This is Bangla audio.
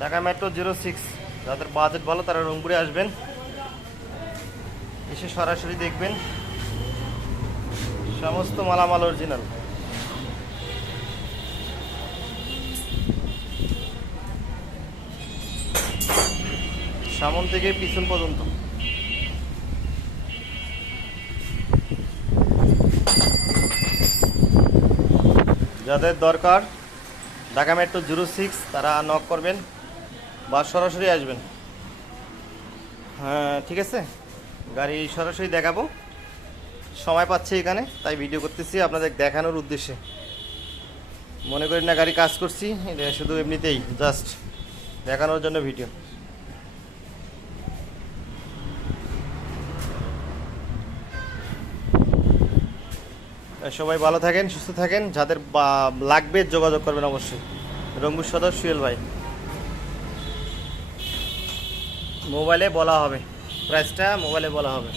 ঢাকা মেট্রো 06। যাদের বাজেট ভালো তারা রংপুরে আসবেন, এসে সরাসরি দেখবেন সমস্ত মালামাল অরিজিনাল। সামন থেকে পিছন পর্যন্ত। যাদের দরকার ঢাকা মেট্রো 06 তারা নক করবেন বা সরাসরি আসবেন। হ্যাঁ ঠিক আছে, গাড়ি সরাসরি দেখাবো, সময় পাচ্ছি এখানে তাই ভিডিও করতেছি আপনাদের দেখানোর উদ্দেশ্যে। মনে করি না গাড়ি কাজ করছি, এটা শুধু এমনিতেই জাস্ট দেখানোর জন্য ভিডিও। সবাই ভালো থাকেন, সুস্থ থাকেন। যাদের লাগবে যোগাযোগ করবেন অবশ্যই। রংপুর সদর সুয়েল ভাই, মোবাইলে বলা হবে, প্রাইসটা মোবাইলে বলা হবে।